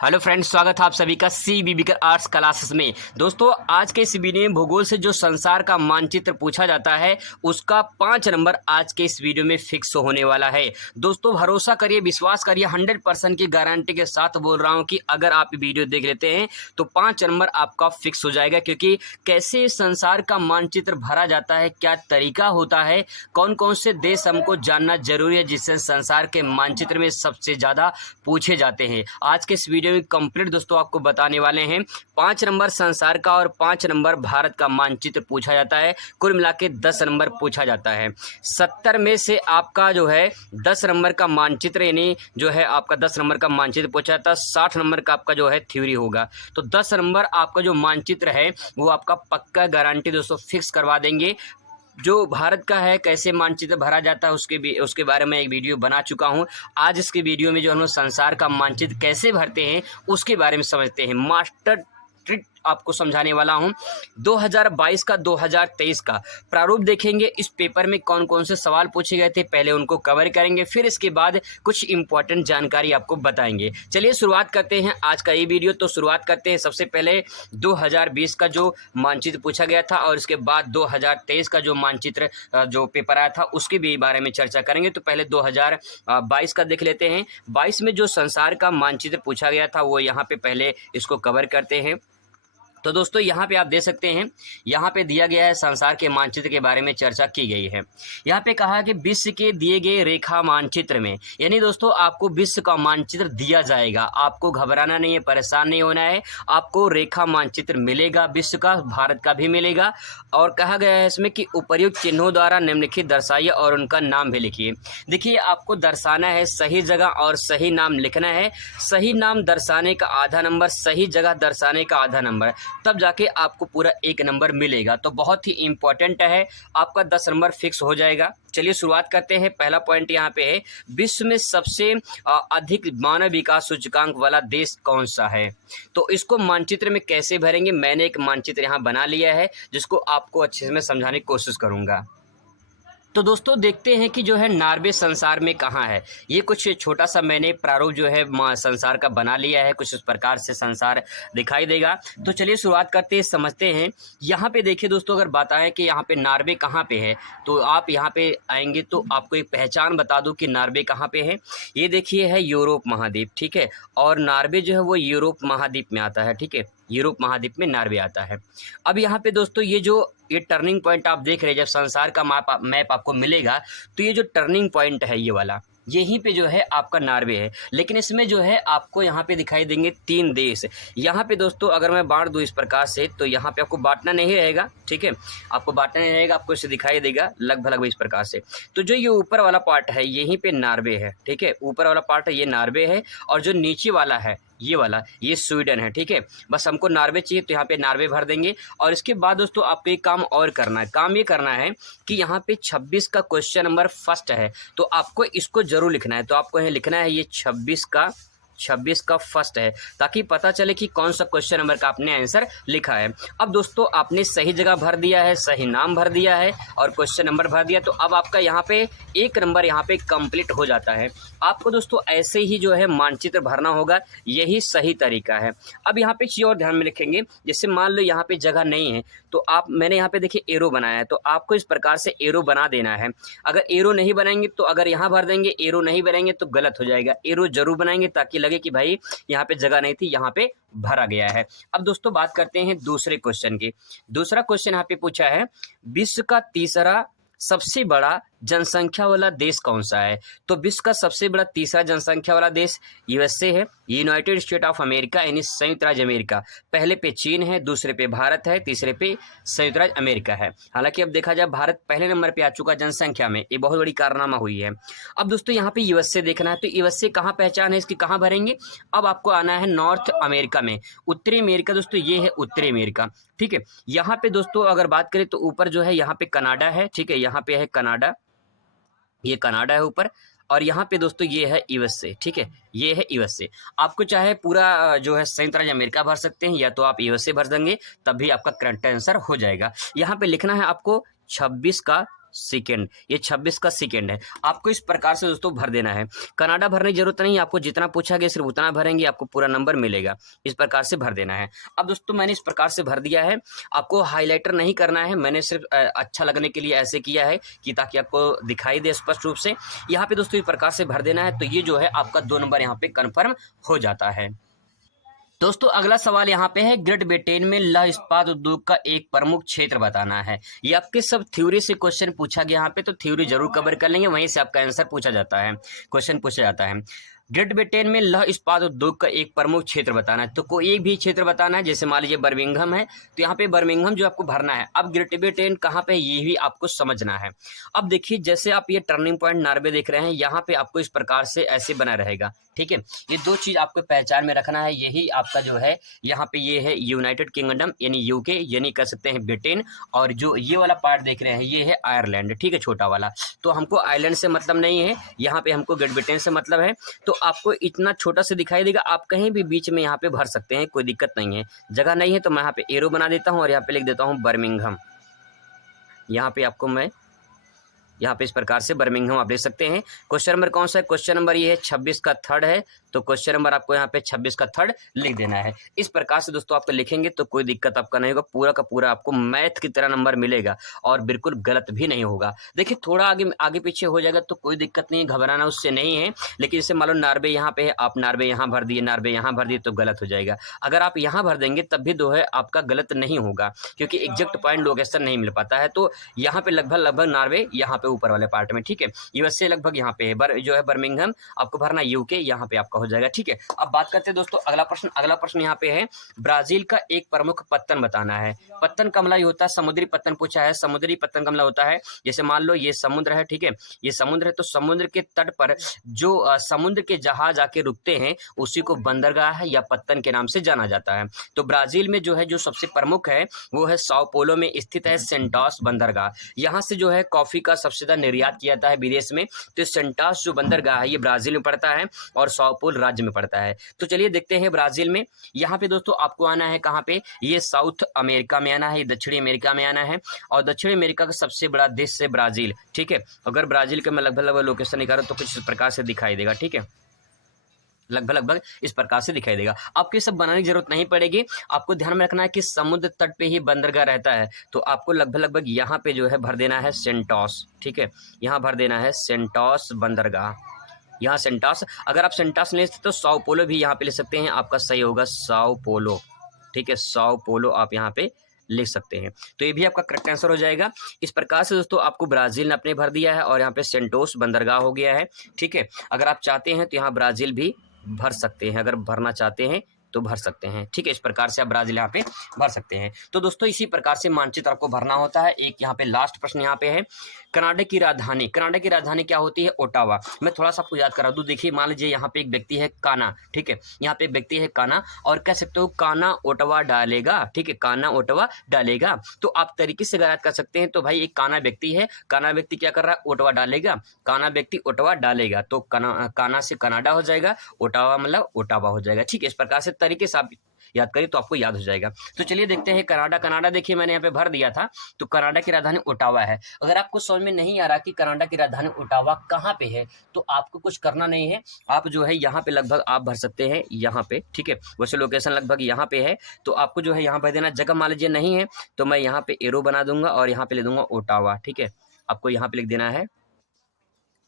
Hello friends, स्वागत है आप सभी का सी बीबीकर आर्ट्स क्लासेस में। दोस्तों, आज के इस वीडियो में भूगोल से जो संसार का मानचित्र पूछा जाता है उसका 5 नंबर आज के इस वीडियो में फिक्स होने वाला है। दोस्तों, भरोसा करिए, विश्वास करिए, 100% की गारंटी के साथ बोल रहा हूं कि अगर आप वीडियो देख लेते हैं तो 5 नंबर आपका फिक्स हो जाएगा। क्योंकि कैसे संसार का मानचित्र भरा जाता है, क्या तरीका होता है, कौन कौन से देश हमको जानना जरूरी है जिससे संसार के मानचित्र में सबसे ज़्यादा पूछे जाते हैं। आज के इस वीडियो में कंप्लीट दोस्तों आपको बताने वाले हैं। 5 नंबर संसार का और 5 नंबर भारत का मानचित्र पूछा जाता है। कुल मिला के 10 नंबर पूछा जाता है। 70 में से आपका जो है 10 नंबर का मानचित्र, यानी जो है आपका 10 नंबर का मानचित्र पूछा जाता है। 60 नंबर का आपका जो है थ्योरी होगा। तो 10 नंबर आपका जो मानचित्र है वो आपका पक्का गारंटी दोस्तों फिक्स करवा देंगे। जो भारत का है कैसे मानचित्र भरा जाता है उसके बारे में एक वीडियो बना चुका हूं। आज इसके वीडियो में जो हम लोग संसार का मानचित्र कैसे भरते हैं उसके बारे में समझते हैं। मास्टर ट्रिक आपको समझाने वाला हूं। 2022 का 2023 का प्रारूप देखेंगे। इस पेपर में कौन कौन से सवाल पूछे गए थे पहले उनको कवर करेंगे, फिर इसके बाद कुछ इंपॉर्टेंट जानकारी आपको बताएंगे। चलिए शुरुआत करते हैं आज का ये वीडियो। तो शुरुआत करते हैं सबसे पहले 2020 का जो मानचित्र पूछा गया था और इसके बाद 2023 का जो मानचित्र जो पेपर आया था उसके भी बारे में चर्चा करेंगे। तो पहले 2022 का देख लेते हैं। 22 में जो संसार का मानचित्र पूछा गया था वो यहाँ पे पहले इसको कवर करते हैं। तो दोस्तों यहाँ पे आप देख सकते हैं, यहाँ पे दिया गया है संसार के मानचित्र के बारे में चर्चा की गई है। यहाँ पे कहा कि विश्व के दिए गए रेखा मानचित्र में, यानी दोस्तों आपको विश्व का मानचित्र दिया जाएगा। आपको घबराना नहीं है, परेशान नहीं होना है। आपको रेखा मानचित्र मिलेगा, विश्व का, भारत का भी मिलेगा। और कहा गया है इसमें कि उपर्युक्त चिन्हों द्वारा निम्नलिखित दर्शाइए और उनका नाम भी लिखिए। देखिए, आपको दर्शाना है, सही जगह और सही नाम लिखना है। सही नाम दर्शाने का आधा नंबर, सही जगह दर्शाने का आधा नंबर, तब जाके आपको पूरा 1 नंबर मिलेगा। तो बहुत ही इंपॉर्टेंट है, आपका 10 नंबर फिक्स हो जाएगा। चलिए शुरुआत करते हैं। पहला पॉइंट यहाँ पे है, विश्व में सबसे अधिक मानव विकास सूचकांक वाला देश कौन सा है। तो इसको मानचित्र में कैसे भरेंगे, मैंने एक मानचित्र यहाँ बना लिया है जिसको आपको अच्छे से मैं समझाने की कोशिश करूँगा। तो दोस्तों देखते हैं कि जो है नॉर्वे संसार में कहाँ है। ये कुछ छोटा सा मैंने प्रारूप जो है संसार का बना लिया है, कुछ इस प्रकार से संसार दिखाई देगा। तो चलिए शुरुआत करते हैं, समझते हैं। यहाँ पे देखिए दोस्तों, अगर बात आए कि यहाँ पे नॉर्वे कहाँ पे है तो आप यहाँ पे आएंगे तो आपको एक पहचान बता दूँ कि नॉर्वे कहाँ पे है। ये देखिए है यूरोप महाद्वीप, ठीक है। और नॉर्वे जो है वो यूरोप महाद्वीप में आता है, ठीक है। यूरोप महाद्वीप में नॉर्वे आता है। अब यहाँ पे दोस्तों ये टर्निंग पॉइंट आप देख रहे हैं, जब संसार का मैप आपको मिलेगा तो ये जो टर्निंग पॉइंट है ये वाला, यहीं पे जो है आपका नॉर्वे है। लेकिन इसमें जो है आपको यहाँ पे दिखाई देंगे 3 देश। यहाँ पे दोस्तों अगर मैं बांट दूँ इस प्रकार से तो यहाँ पे आपको बांटना नहीं रहेगा, ठीक है। आपको बांटना नहीं रहेगा, आपको इसे दिखाई देगा लगभग इस प्रकार से। तो जो ये ऊपर वाला पार्ट है यहीं पे नॉर्वे है, ठीक है। ऊपर वाला पार्ट है ये नॉर्वे है और जो नीचे वाला है ये वाला, ये स्वीडन है, ठीक है। बस हमको नॉर्वे चाहिए तो यहाँ पे नॉर्वे भर देंगे। और इसके बाद दोस्तों आपको एक काम और करना है। काम ये करना है कि यहाँ पे 26 का क्वेश्चन नंबर फर्स्ट है, तो आपको इसको जरूर लिखना है। तो आपको यहाँ लिखना है ये 26 का फर्स्ट है, ताकि पता चले कि कौन सा क्वेश्चन नंबर का आपने आंसर लिखा है। अब दोस्तों आपने सही जगह भर दिया है, सही नाम भर दिया है और क्वेश्चन नंबर भर दिया, तो अब आपका यहाँ पे 1 नंबर यहाँ पे कंप्लीट हो जाता है। आपको दोस्तों ऐसे ही जो है मानचित्र भरना होगा, यही सही तरीका है। अब यहाँ पे चीज़ और ध्यान में रखेंगे, जैसे मान लो यहाँ पे जगह नहीं है तो मैंने यहाँ पे देखिए एरो बनाया है, तो आपको इस प्रकार से एरो बना देना है। अगर एरो नहीं बनाएंगे तो अगर यहाँ भर देंगे, एरो नहीं बनाएंगे तो गलत हो जाएगा। एरो जरूर बनाएंगे ताकि लगे कि भाई यहाँ पे जगह नहीं थी, यहाँ पे भरा गया है। अब दोस्तों बात करते हैं दूसरे क्वेश्चन की। दूसरा क्वेश्चन यहाँ पे पूछा है, विश्व का तीसरा सबसे बड़ा जनसंख्या वाला देश कौन सा है। तो विश्व का सबसे बड़ा तीसरा जनसंख्या वाला देश यूएसए है, यूनाइटेड स्टेट ऑफ अमेरिका, यानी संयुक्त राज्य अमेरिका। पहले पे चीन है, दूसरे पे भारत है, तीसरे पे संयुक्त राज्य अमेरिका है। हालांकि अब देखा जाए भारत पहले नंबर पे आ चुका जनसंख्या में, ये बहुत बड़ी कारनामा हुई है। अब दोस्तों यहाँ पे यूएसए देखना है, तो यूएसए कहाँ पहचान है इसकी, कहाँ भरेंगे। अब आपको आना है नॉर्थ अमेरिका में। उत्तरी अमेरिका दोस्तों ये है उत्तरी अमेरिका, ठीक है। यहाँ पे दोस्तों अगर बात करें तो ऊपर जो है यहाँ पे कनाडा है, ठीक है। यहाँ पे है कनाडा, ये कनाडा है ऊपर। और यहाँ पे दोस्तों ये है यूएसए, ठीक है। ये है यूएसए। आपको चाहे पूरा जो है संयुक्त राज्य अमेरिका भर सकते हैं या तो आप यूएसए भर देंगे, तब भी आपका करंट आंसर हो जाएगा। यहाँ पे लिखना है आपको 26 का सेकेंड, ये 26 का सेकेंड है। आपको इस प्रकार से दोस्तों भर देना है। कनाडा भरने की जरूरत नहीं, आपको जितना पूछा गया सिर्फ उतना भरेंगे, आपको पूरा नंबर मिलेगा। इस प्रकार से भर देना है। अब दोस्तों मैंने इस प्रकार से भर दिया है, आपको हाईलाइटर नहीं करना है, मैंने सिर्फ अच्छा लगने के लिए ऐसे किया है कि ताकि आपको दिखाई दे स्पष्ट रूप से। यहाँ पे दोस्तों इस प्रकार से भर देना है, तो ये जो है आपका 2 नंबर यहाँ पे कन्फर्म हो जाता है। दोस्तों अगला सवाल यहाँ पे है, ग्रेट ब्रिटेन में लौह इस्पात उद्योग का एक प्रमुख क्षेत्र बताना है। ये आपके सब थ्योरी से क्वेश्चन पूछा गया यहाँ पे, तो थ्योरी जरूर कवर कर लेंगे, वहीं से आपका आंसर पूछा जाता है, क्वेश्चन पूछा जाता है। ग्रेट ब्रिटेन में लौह इस्पात उद्योग का एक प्रमुख क्षेत्र बताना है, तो कोई एक भी क्षेत्र बताना है। जैसे मान लीजिए बर्मिंघम है, तो यहाँ पे बर्मिंघम जो आपको भरना है। अब ग्रेट ब्रिटेन कहाँ पे, ये भी आपको समझना है। अब देखिए जैसे आप ये टर्निंग पॉइंट नॉर्वे देख रहे हैं, यहाँ पे आपको इस प्रकार से ऐसे बना रहेगा, ठीक है। ये 2 चीज आपको पहचान में रखना है। यही आपका जो है यहाँ पे ये है यूनाइटेड किंगडम यानी यूके, यानी कह सकते हैं ब्रिटेन, और जो ये वाला पार्ट देख रहे हैं ये है आयरलैंड, ठीक है, छोटा वाला। तो हमको आयरलैंड से मतलब नहीं है, यहाँ पे हमको ग्रेट ब्रिटेन से मतलब है। तो आपको इतना छोटा से दिखाई देगा, आप कहीं भी बीच में यहाँ पे भर सकते हैं, कोई दिक्कत नहीं है। जगह नहीं है तो मैं यहाँ पे एरो बना देता हूँ और यहाँ पे लिख देता हूँ बर्मिंघम। यहाँ पे आपको मैं यहाँ पे इस प्रकार से बर्मिंघम आप देख सकते हैं। क्वेश्चन नंबर कौन सा है, क्वेश्चन नंबर ये है 26 का थर्ड है, तो क्वेश्चन नंबर आपको यहाँ पे 26 का थर्ड लिख देना है। इस प्रकार से दोस्तों आपको लिखेंगे तो कोई दिक्कत आपका नहीं होगा, पूरा का पूरा आपको मैथ की तरह नंबर मिलेगा और बिल्कुल गलत भी नहीं होगा। देखिए थोड़ा आगे पीछे हो जाएगा तो कोई दिक्कत नहीं है, घबराना उससे नहीं है। लेकिन जैसे मान लो नॉर्वे यहाँ पे है, आप नॉर्वे यहाँ भर दिए, नॉर्वे यहाँ भर दिए तो गलत हो जाएगा। अगर आप यहाँ भर देंगे तब भी जो है आपका गलत नहीं होगा, क्योंकि एग्जैक्ट पॉइंट लोकेशन नहीं मिल पाता है। तो यहाँ पे लगभग नॉर्वे यहाँ पे ऊपर वाले पार्ट में, ठीक है। यूएसए लगभग यहाँ पे है, जो है बर्मिंघम आपको भरना, यूके यहाँ पे आपका हो जाएगा, ठीक है। अब बात करते हैं दोस्तों अगला प्रश्न यहाँ पे है, ब्राजील का एक प्रमुख पत्तन बताना है। पत्तन का मतलब होता है समुद्री पत्तन पूछा है। समुद्री पत्तन का मतलब होता है, जैसे मान लो ये समुद्र है, ठीक है, ये समुद्र है, तो समुद्र के तट पर जो समुद्र के जहाज आके रुकते हैं उसी को बंदरगाह है या पत्तन के नाम से जाना जाता है। तो ब्राजील में जो है जो सबसे प्रमुख है वो है साओ पोलो में स्थित है सेंटोस बंदरगाह। यहाँ से जो है कॉफी का सबसे ज्यादा निर्यात किया जाता है विदेश में। तो सेंटोस जो बंदरगाह है ये ब्राजील में पड़ता है और साओ पोलो राज्य में पड़ता है। तो चलिए देखते हैं ब्राजील में। यहाँ पे दोस्तों आपको आना है कहाँ पे, ये साउथ अमेरिका में आना है, दक्षिणी अमेरिका में आना है। और दक्षिणी अमेरिका का सबसे बड़ा देश है ब्राजील, ठीक है। अगर ब्राजील का मैं लगभग लोकेशन निकालूं तो कुछ इस प्रकार से दिखाई देगा, ठीक है, लगभग इस प्रकार से दिखाई देगा। आपको ये सब बनाने की जरूरत नहीं पड़ेगी। आपको ध्यान में रखना है कि समुद्र तट पे ही बंदरगाह रहता है, तो आपको लगभग यहाँ पे जो है भर देना है सेंटोस, ठीक है, यहाँ भर देना है सेंटोस बंदरगाह, यहाँ सेंटोस। अगर आप सेंटोस ले सकते तो साओ पोलो भी यहाँ पे ले सकते हैं, आपका सही होगा साओ पोलो, ठीक है, साओ पोलो आप यहाँ पे लिख सकते हैं, तो ये भी आपका करेक्ट आंसर हो जाएगा। इस प्रकार से दोस्तों आपको ब्राजील ने अपने भर दिया है और यहाँ पे सेंटोस बंदरगाह हो गया है, ठीक है। अगर आप चाहते हैं तो यहाँ ब्राजील भी भर सकते हैं, अगर भरना चाहते हैं तो भर सकते हैं, ठीक है। इस प्रकार से आप ब्राजील यहाँ पे भर सकते हैं। तो दोस्तों इसी प्रकार से मानचित्र आपको भरना होता है। एक यहाँ पे लास्ट प्रश्न यहाँ पे है, कनाडा की राजधानी क्या होती है, ओटावा। मैं थोड़ा सा आपको याद करा दूं। देखिए मान लीजिए यहाँ पे एक व्यक्ति है काना, ठीक है, यहाँ पे एक व्यक्ति है काना, और कह सकते हो काना ओटावा डालेगा, ठीक है, काना ओटावा डालेगा। तो आप तरीके से याद कर सकते हैं। तो भाई एक काना व्यक्ति है, काना व्यक्ति क्या कर रहा है, ओटावा डालेगा, काना व्यक्ति ओटावा डालेगा, तो काना से कनाडा हो जाएगा, ओटावा मतलब ओटावा हो जाएगा, ठीक है। इस प्रकार से तरीके से आप याद करिए तो आपको याद हो जाएगा। तो चलिए देखते हैं कनाडा देखिए मैंने यहाँ पे भर दिया था, तो कनाडा की राजधानी ओटावा है। अगर आपको समझ में नहीं आ रहा कि कनाडा की राजधानी ओटावा कहाँ पे है, तो आपको कुछ करना नहीं है, आप जो है यहाँ पे लगभग आप भर सकते हैं यहाँ पे, ठीक है। वैसे लोकेशन लगभग यहाँ पे है, तो आपको जो है यहाँ भर देना। जगह मान लीजिए नहीं है तो मैं यहाँ पे एरो बना दूंगा और यहाँ पे ले दूंगा ओटावा, ठीक है, आपको यहाँ पे लिख देना है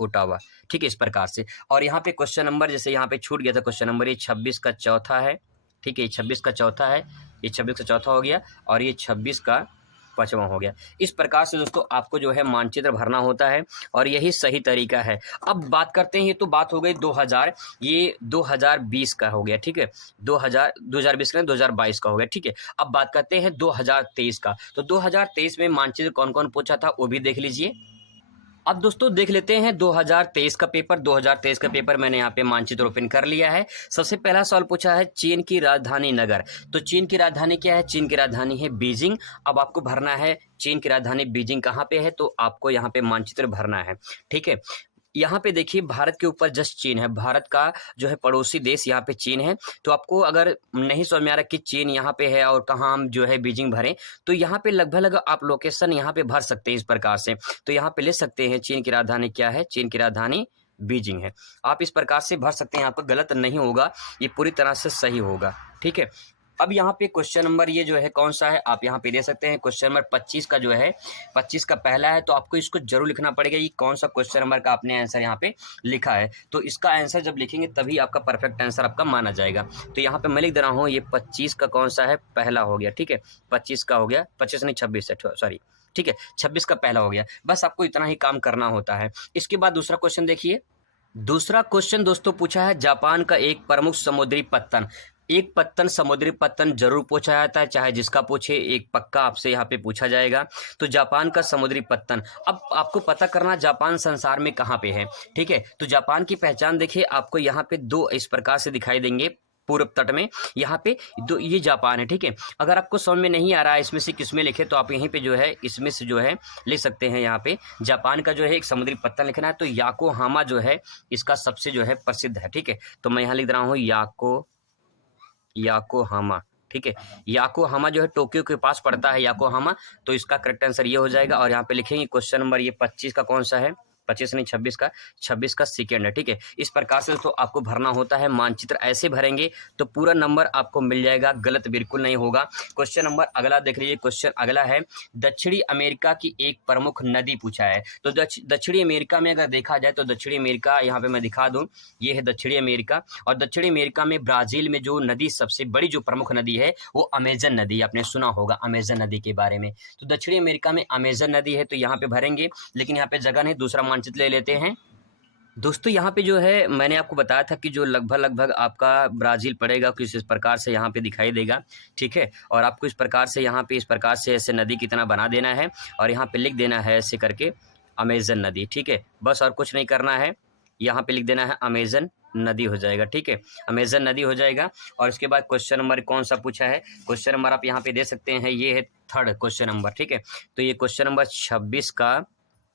ओटावा, ठीक है, इस प्रकार से। और यहाँ पे क्वेश्चन नंबर जैसे यहाँ पे छूट गया था, क्वेश्चन नंबर ये 26 का चौथा है, ठीक है, ये 26 का चौथा है, ये 26 का चौथा हो गया और ये 26 का पांचवा हो गया। इस प्रकार से दोस्तों आपको जो है मानचित्र भरना होता है और यही सही तरीका है। अब बात करते हैं, ये तो बात हो गई 2000, ये 2020 का हो गया, ठीक है, 2020 का 2022 का हो गया, ठीक है। अब बात करते हैं 2023 का। तो 2023 में मानचित्र कौन कौन पूछा था वो भी देख लीजिए। अब दोस्तों देख लेते हैं 2023 का पेपर। 2023 का पेपर मैंने यहाँ पे मानचित्र ओपन कर लिया है। सबसे पहला सवाल पूछा है चीन की राजधानी नगर। तो चीन की राजधानी क्या है, चीन की राजधानी है बीजिंग। अब आपको भरना है चीन की राजधानी बीजिंग कहाँ पे है, तो आपको यहाँ पे मानचित्र भरना है, ठीक है। यहाँ पे देखिए भारत के ऊपर जस्ट चीन है, भारत का जो है पड़ोसी देश यहाँ पे चीन है। तो आपको अगर नहीं समझ में आ रहा कि चीन यहाँ पे है और कहाँ हम जो है बीजिंग भरें, तो यहाँ पे लगभग आप लोकेशन यहाँ पे भर सकते हैं इस प्रकार से। तो यहाँ पे ले सकते हैं चीन की राजधानी क्या है, चीन की राजधानी बीजिंग है। आप इस प्रकार से भर सकते हैं, यहाँ पर गलत नहीं होगा, ये पूरी तरह से सही होगा। ठीक है, अब यहाँ पे क्वेश्चन नंबर ये जो है कौन सा है, आप यहाँ पे दे सकते हैं क्वेश्चन नंबर 25 का जो है 25 का पहला है। तो आपको इसको जरूर लिखना पड़ेगा ये कौन सा क्वेश्चन नंबर का आपने आंसर यहाँ पे लिखा है। तो इसका आंसर जब लिखेंगे तभी आपका परफेक्ट आंसर आपका माना जाएगा। तो यहाँ पे मैं लिख दे रहा हूँ ये 25 का कौन सा है, पहला हो गया। ठीक है, 25 का हो गया, 25 नहीं 26 है, सॉरी। ठीक है, 26 का पहला हो गया। बस आपको इतना ही काम करना होता है। इसके बाद दूसरा क्वेश्चन देखिए। दूसरा क्वेश्चन दोस्तों पूछा है जापान का एक प्रमुख समुद्री पत्तन। एक पत्तन समुद्री पत्तन जरूर पूछा जाता है, चाहे जिसका पूछे एक पक्का आपसे यहाँ पे पूछा जाएगा। तो जापान का समुद्री पत्तन, अब आपको पता करना जापान संसार में कहाँ पे है। ठीक है, तो जापान की पहचान देखिए आपको यहाँ पे दो इस प्रकार से दिखाई देंगे पूर्व तट में, यहाँ पे दो, ये जापान है। ठीक है, अगर आपको समझ में नहीं आ रहा है इसमें से किसमें लिखे, तो आप यहीं पे जो है इसमें से जो है ले सकते हैं। यहाँ पे जापान का जो है एक समुद्री पत्तन लिखना है, तो याकोहामा जो है इसका सबसे जो है प्रसिद्ध है। ठीक है, तो मैं यहाँ लिख रहा हूँ याकोहामा। ठीक है, याकोहामा जो है टोक्यो के पास पड़ता है याकोहामा। तो इसका करेक्ट आंसर ये हो जाएगा। और यहाँ पे लिखेंगे क्वेश्चन नंबर ये 25 का कौन सा है, 25 नहीं 26 का सेकेंड है। ठीक है, इस प्रकार से दोस्तों आपको भरना होता है। मानचित्र ऐसे भरेंगे तो पूरा नंबर आपको मिल जाएगा, गलत बिल्कुल नहीं होगा। क्वेश्चन नंबर अगला देख लीजिए। क्वेश्चन अगला है दक्षिणी अमेरिका की एक प्रमुख नदी पूछा है। तो दक्षिणी अमेरिका में अगर देखा जाए तो दक्षिणी अमेरिका यहाँ पे मैं दिखा दूँ, ये है दक्षिणी अमेरिका। और दक्षिणी अमेरिका में ब्राज़ील में जो नदी सबसे बड़ी जो प्रमुख नदी है वो अमेजन नदी, आपने सुना होगा अमेजन नदी के बारे में। तो दक्षिणी अमेरिका में अमेजन नदी है, तो यहाँ पे भरेंगे, लेकिन यहाँ पे जगह नहीं, दूसरा मानचित्र ले लेते हैं। दोस्तों यहाँ पे जो है मैंने आपको बताया था कि जो लगभग आपका ब्राज़ील पड़ेगा कुछ इस प्रकार से यहाँ पे दिखाई देगा। ठीक है, और आपको इस प्रकार से यहाँ पे इस प्रकार से ऐसे नदी की तरह बना देना है और यहाँ पे लिख देना है ऐसे करके अमेजन नदी। ठीक है, बस और कुछ नहीं करना है, यहाँ पे लिख देना है अमेजन नदी हो जाएगा। ठीक है, अमेजन नदी हो जाएगा। और इसके बाद क्वेश्चन नंबर कौन सा पूछा है, क्वेश्चन नंबर आप यहाँ पे दे सकते हैं, ये है थर्ड क्वेश्चन नंबर। ठीक है, तो ये क्वेश्चन नंबर 26 का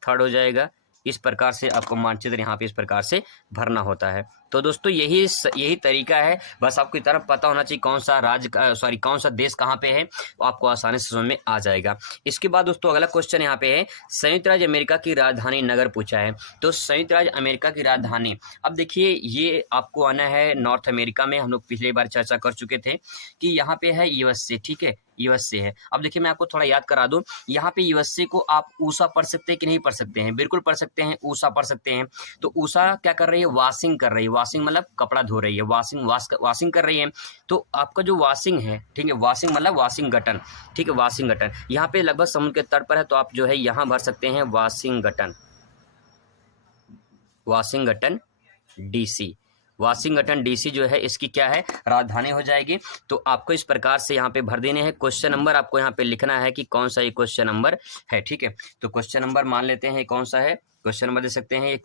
थर्ड हो जाएगा। इस प्रकार से आपको मानचित्र यहाँ पे इस प्रकार से भरना होता है। तो दोस्तों यही तरीका है, बस आपको इतना पता होना चाहिए कौन सा राज्य कौन सा देश कहाँ पे है, तो आपको आसानी से समझ में आ जाएगा। इसके बाद दोस्तों अगला क्वेश्चन यहाँ पे है संयुक्त राज्य अमेरिका की राजधानी नगर पूछा है। तो संयुक्त राज्य अमेरिका की राजधानी, अब देखिए ये आपको आना है नॉर्थ अमेरिका में। हम लोग पिछली बार चर्चा कर चुके थे कि यहाँ पे है यूएसए। ठीक है, यूएसए है। अब देखिए मैं आपको थोड़ा याद करा दूं, यहाँ पे यूएसए को आप ऊषा पढ़ सकते हैं कि नहीं पढ़ सकते हैं, बिल्कुल पढ़ सकते हैं, ऊषा पढ़ सकते हैं। तो ऊषा क्या कर रही है, वॉशिंग कर रही है। वॉशिंग मतलब कपड़ा धो रही है, वॉशिंग कर रही है। तो आपका जो वॉशिंग है, ठीक है, वॉशिंग मतलब वाशिंगटन। ठीक है, वाशिंगटन यहाँ पे लगभग समुद्र के तट पर है, तो आप जो है यहाँ भर सकते हैं वाशिंगटन डीसी। वाशिंगटन डीसी जो है इसकी क्या है, राजधानी हो जाएगी। तो आपको इस प्रकार से यहाँ पे भर देने हैं। क्वेश्चन नंबर आपको यहाँ पे लिखना है कि कौन सा ये क्वेश्चन नंबर है। ठीक है, तो क्वेश्चन नंबर मान लेते हैं कौन सा है, क्वेश्चन नंबर दे सकते हैं, ये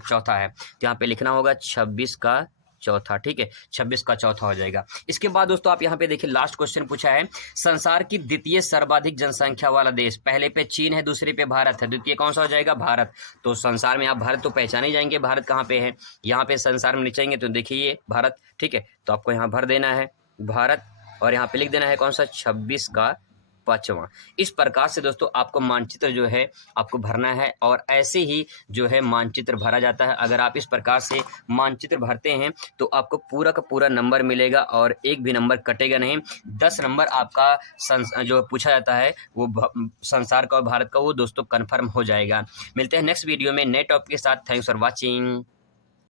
चौथा है। तो यहाँ पे लिखना होगा 26 का चौथा। ठीक है, 26 का चौथा हो जाएगा। इसके बाद दोस्तों आप यहाँ पे देखिए लास्ट क्वेश्चन पूछा है संसार की द्वितीय सर्वाधिक जनसंख्या वाला देश। पहले पे चीन है, दूसरे पे भारत है, द्वितीय कौन सा हो जाएगा, भारत। तो संसार में आप भारत तो पहचाने जाएंगे, भारत कहाँ पे है, यहाँ पे संसार में नीचेंगे तो देखिए ये भारत। ठीक है, तो आपको यहाँ भर देना है भारत और यहाँ पे लिख देना है कौन सा, 26 का 5वां। इस प्रकार से दोस्तों आपको मानचित्र जो है आपको भरना है और ऐसे ही जो है मानचित्र भरा जाता है। अगर आप इस प्रकार से मानचित्र भरते हैं तो आपको पूरा का पूरा नंबर मिलेगा और एक भी नंबर कटेगा नहीं। 10 नंबर आपका जो पूछा जाता है वो संसार का और भारत का, वो दोस्तों कन्फर्म हो जाएगा। मिलते हैं नेक्स्ट वीडियो में नए टॉपिक के साथ। Thanks for watching.